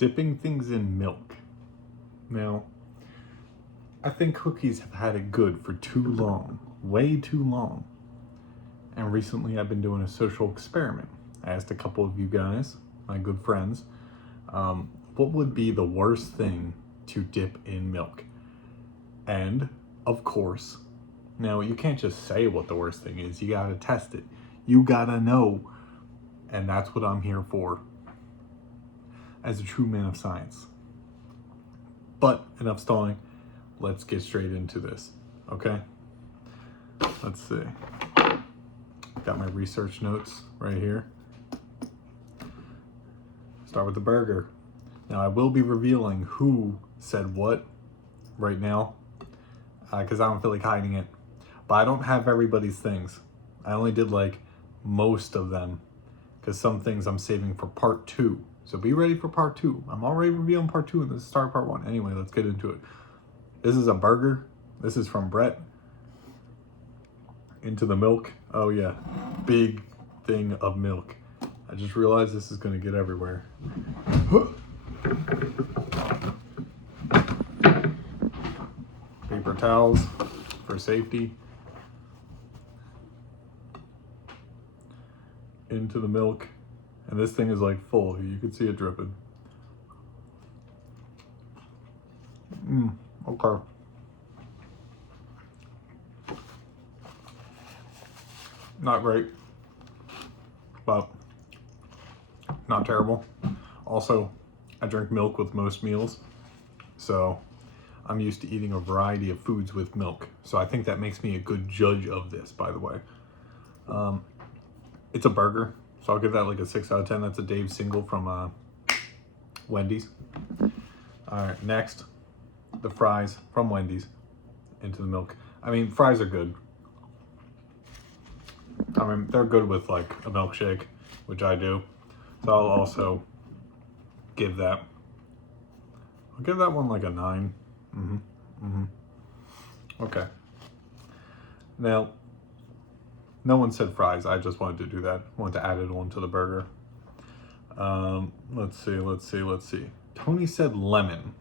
dipping things in milk. Now, I think cookies have had it good for too long, way too long. And recently I've been doing a social experiment. I asked a couple of you guys, my good friends, what would be the worst thing to dip in milk? And, of course, now you can't just say what the worst thing is, you gotta test it. You gotta know. And that's what I'm here for, as a true man of science. But enough stalling, let's get straight into this, okay? Let's see. Got my research notes right here. Start with the burger. Now I will be revealing who said what right now, because I don't feel like hiding it. But I don't have everybody's things. I only did like most of them, because some things I'm saving for part 2. So be ready for part 2. I'm already revealing part 2 and this is start part 1. Anyway, let's get into it. This is a burger. This is from Brett. Into the milk. Oh yeah, big thing of milk. I just realized this is gonna get everywhere. Paper towels for safety. Into the milk. And this thing is like full. You can see it dripping. Okay. Not great, but not terrible. Also, I drink milk with most meals, so I'm used to eating a variety of foods with milk. So I think that makes me a good judge of this, by the way. It's a burger, so I'll give that like a 6 out of 10. That's a Dave single from Wendy's. All right, next, the fries from Wendy's into the milk. I mean, fries are good. I mean, they're good with like a milkshake, which I do. So I'll also give that. I'll give that one like a 9. Okay. Now, no one said fries. I just wanted to do that. Wanted to add it on to the burger. Let's see. Tony said lemon.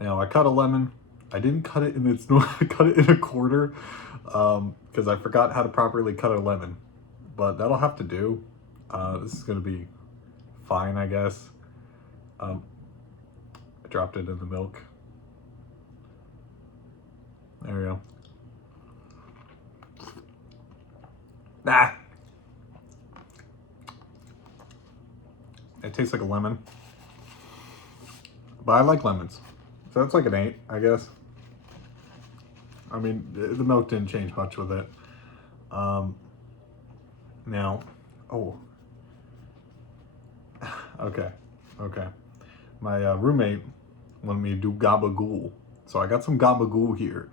Now I cut a lemon. I didn't cut it in its I cut it in a quarter because I forgot how to properly cut a lemon. But that'll have to do. This is gonna be fine, I guess. I dropped it in the milk. There we go. Ah! It tastes like a lemon. But I like lemons. So that's like an 8, I guess. I mean, the milk didn't change much with it. Now, okay. My roommate wanted me to do gabagool. So I got some gabagool here.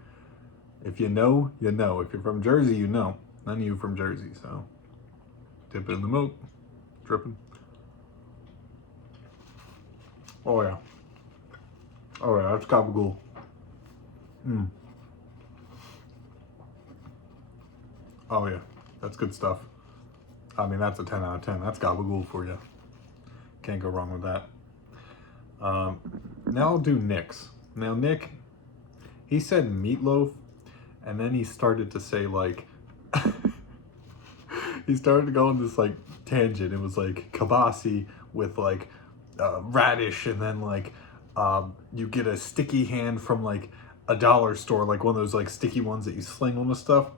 If you know, you know. If you're from Jersey, you know. None of you from Jersey, so dip it in the milk, dripping. Oh yeah, that's gabagool. Oh yeah, that's good stuff. I mean, that's a 10 out of 10. That's gabagool for you. Can't go wrong with that. Now I'll do Nick's. Now Nick, he said meatloaf, and then he started to say like, he started to go on this like tangent. It was like kibasi with like radish, and then like you get a sticky hand from like a dollar store, like one of those like sticky ones that you sling on the stuff,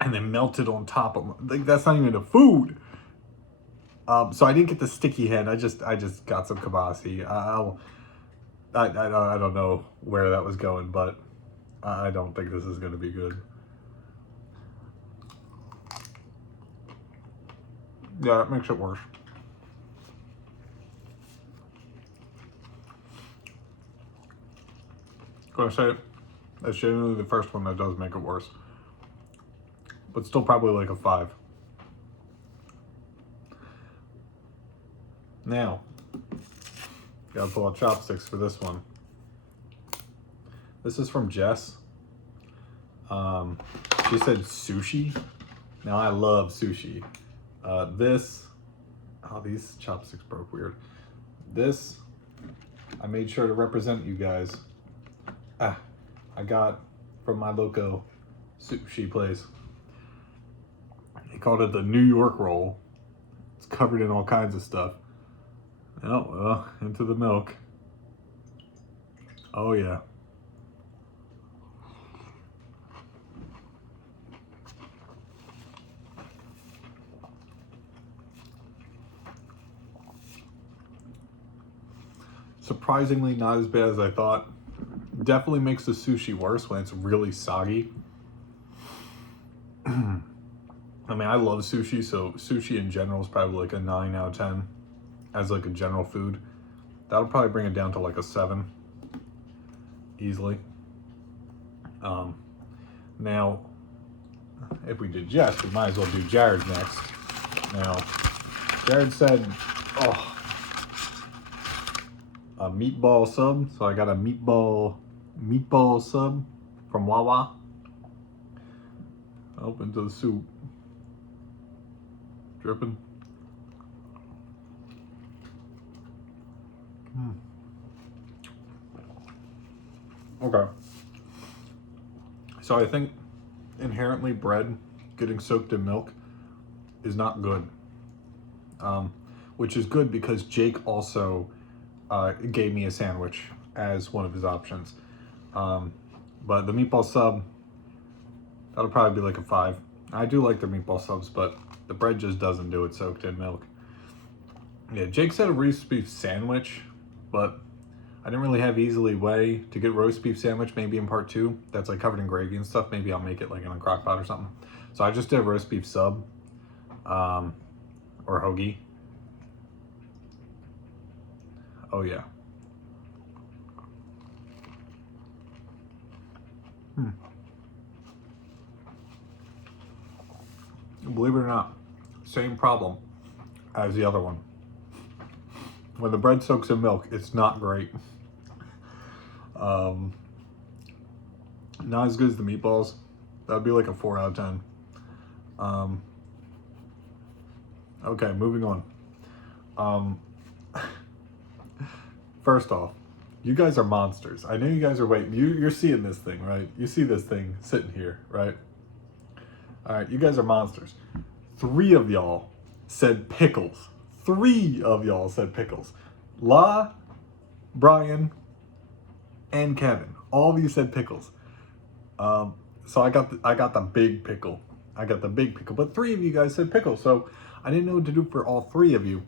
and then melt it on top of like that's not even a food. So I didn't get the sticky hand. I just got some kibasi. I don't know where that was going, but I don't think this is going to be good. Yeah, it makes it worse. Gonna say it. That's generally the first one that does make it worse. But still probably like a 5. Now, gotta pull out chopsticks for this one. This is from Jess. She said sushi. Now I love sushi. These chopsticks broke weird. This, I made sure to represent you guys. I got from my local sushi place. They called it the New York roll. It's covered in all kinds of stuff. Oh, well, into the milk. Oh, yeah. Surprisingly, not as bad as I thought. Definitely makes the sushi worse when it's really soggy. I mean, I love sushi, so sushi in general is probably like a 9 out of 10 as like a general food. That'll probably bring it down to like a 7 easily. Now, if we did Jess, we might as well do Jared next. Now, Jared said, oh, a meatball sub. So I got a meatball sub from Wawa. Open to the soup. Dripping. Okay. So I think inherently bread getting soaked in milk is not good. Which is good because Jake also gave me a sandwich as one of his options. But the meatball sub, that'll probably be like a 5. I do like the meatball subs, but the bread just doesn't do it soaked in milk. Yeah, Jake said a roast beef sandwich, but I didn't really have easily way to get roast beef sandwich, maybe in part 2. That's like covered in gravy and stuff. Maybe I'll make it like in a crock pot or something. So I just did a roast beef sub, or hoagie. Oh yeah. Believe it or not, same problem as the other one. When the bread soaks in milk, it's not great. Not as good as the meatballs. That'd be like a 4 out of 10. Okay, moving on. First off, you guys are monsters. I know you guys are waiting. You're seeing this thing, right? You see this thing sitting here, right? All right, you guys are monsters. 3 of y'all said pickles. 3 of y'all said pickles. La, Brian, and Kevin. All of you said pickles. So I got the big pickle. I got the big pickle. But 3 of you guys said pickle. So I didn't know what to do for all 3 of you.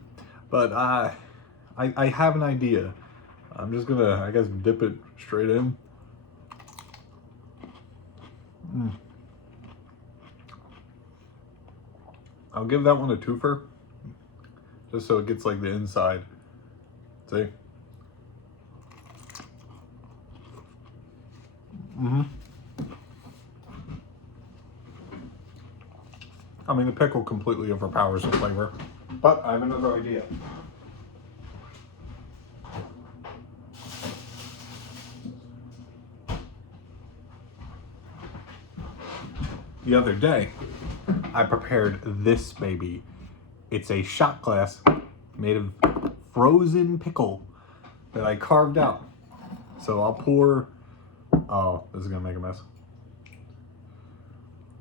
But I have an idea. I'm just gonna, I guess, dip it straight in. I'll give that one a 2-fer. Just so it gets like the inside. See? I mean, the pickle completely overpowers the flavor. But I have another idea. The other day, I prepared this baby. It's a shot glass made of frozen pickle that I carved out. So I'll pour, oh, this is gonna make a mess.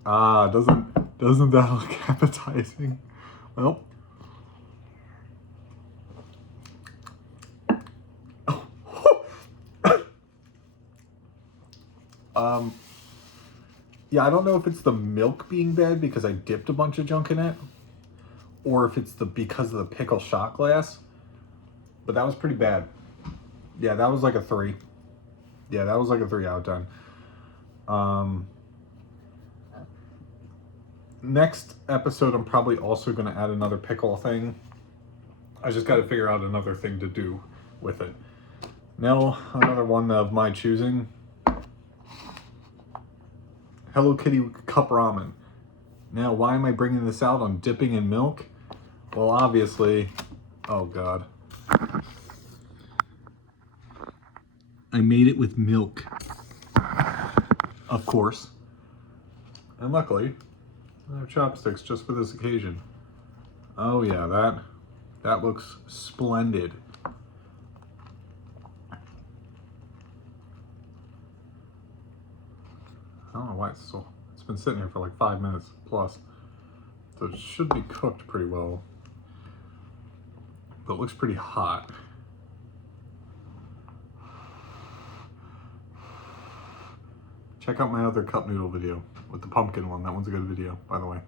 Doesn't that look appetizing? Well. Yeah, I don't know if it's the milk being bad because I dipped a bunch of junk in it, or if it's because of the pickle shot glass, but that was pretty bad. Yeah, that was like a 3. Yeah, that was like a 3 out of 10. Next episode, I'm probably also going to add another pickle thing. I just got to figure out another thing to do with it. Now, another one of my choosing. Hello Kitty cup ramen. Now, why am I bringing this out on dipping in milk? Well, obviously, oh God. I made it with milk, of course. And luckily, I have chopsticks just for this occasion. Oh yeah, that looks splendid. why it's been sitting here for like 5 minutes plus. So it should be cooked pretty well. But it looks pretty hot. Check out my other cup noodle video with the pumpkin one. That one's a good video, by the way.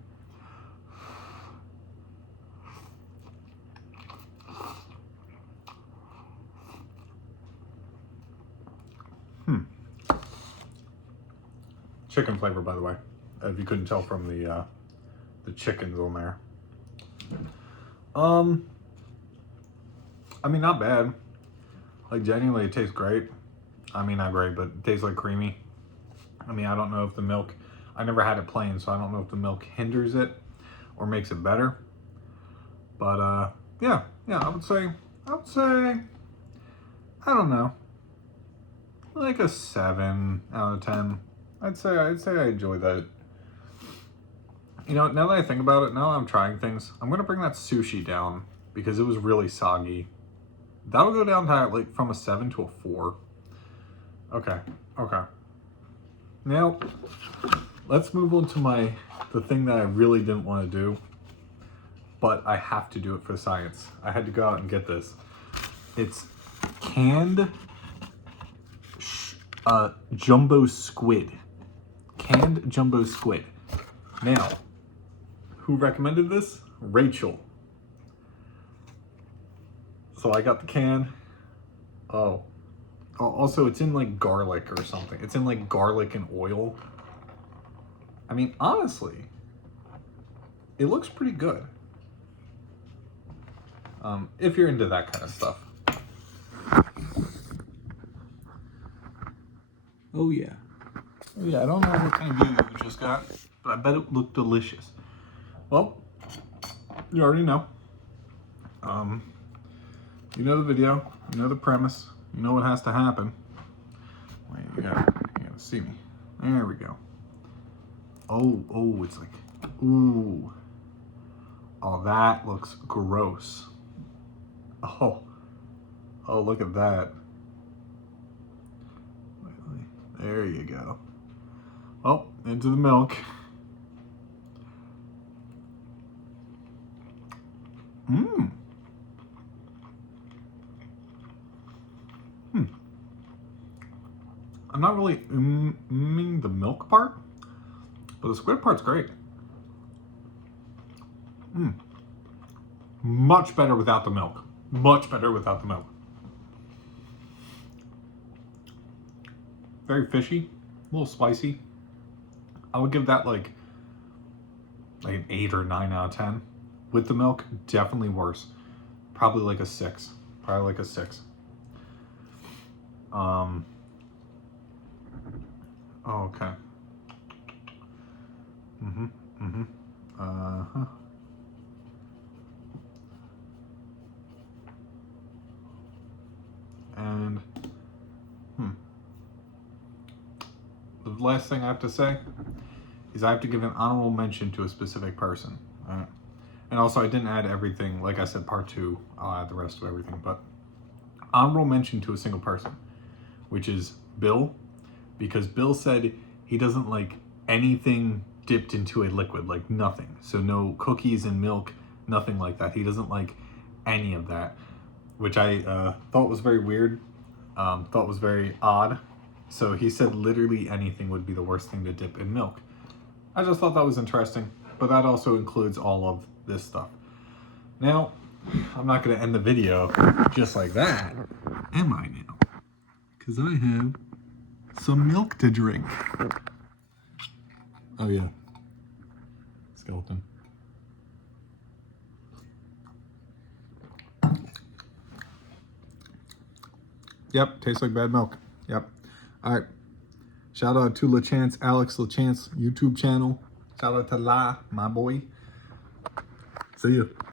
Chicken flavor, by the way, if you couldn't tell from the chickens on there. I mean, not bad. Like, genuinely, it tastes great. I mean, not great, but it tastes like creamy. I mean, I don't know if the milk, I never had it plain, so I don't know if the milk hinders it or makes it better. But, yeah, I would say, I don't know, like a 7 out of 10. I'd say I enjoyed that. You know, now that I think about it, now that I'm trying things, I'm gonna bring that sushi down because it was really soggy. That'll go down to like from a 7 to a 4. Okay. Now, let's move on to the thing that I really didn't want to do, but I have to do it for science. I had to go out and get this. It's canned jumbo squid. Canned jumbo squid. Now, who recommended this? Rachel. So I got the can. Oh. Also, it's in like garlic or something. It's in like garlic and oil. I mean, honestly, it looks pretty good. If you're into that kind of stuff. Oh yeah. I don't know what kind of view you just got, but I bet it looked delicious. Well, you already know. You know the video, you know the premise, you know what has to happen. Wait, you gotta see me. There we go. Oh, it's like, ooh. Oh, that looks gross. Oh, look at that. There you go. Oh, into the milk. I'm not really umming the milk part, but the squid part's great. Much better without the milk. Much better without the milk. Very fishy, a little spicy. I would give that like an 8 or 9 out of 10. With the milk, definitely worse. Probably like a 6. Probably like a 6. Oh, okay. And the last thing I have to say is I have to give an honorable mention to a specific person. And also, I didn't add everything. Like I said, part 2, I'll add the rest of everything. But honorable mention to a single person, which is Bill, because Bill said he doesn't like anything dipped into a liquid, like nothing. So no cookies and milk, nothing like that. He doesn't like any of that, which I thought was very weird, thought was very odd. So he said literally anything would be the worst thing to dip in milk. I just thought that was interesting, but that also includes all of this stuff. Now, I'm not going to end the video just like that, am I now? Because I have some milk to drink. Oh yeah, skeleton. Yep, tastes like bad milk. Yep. All right. Shout out to LaChance, Alex LaChance YouTube channel. Shout out to La, my boy. See you.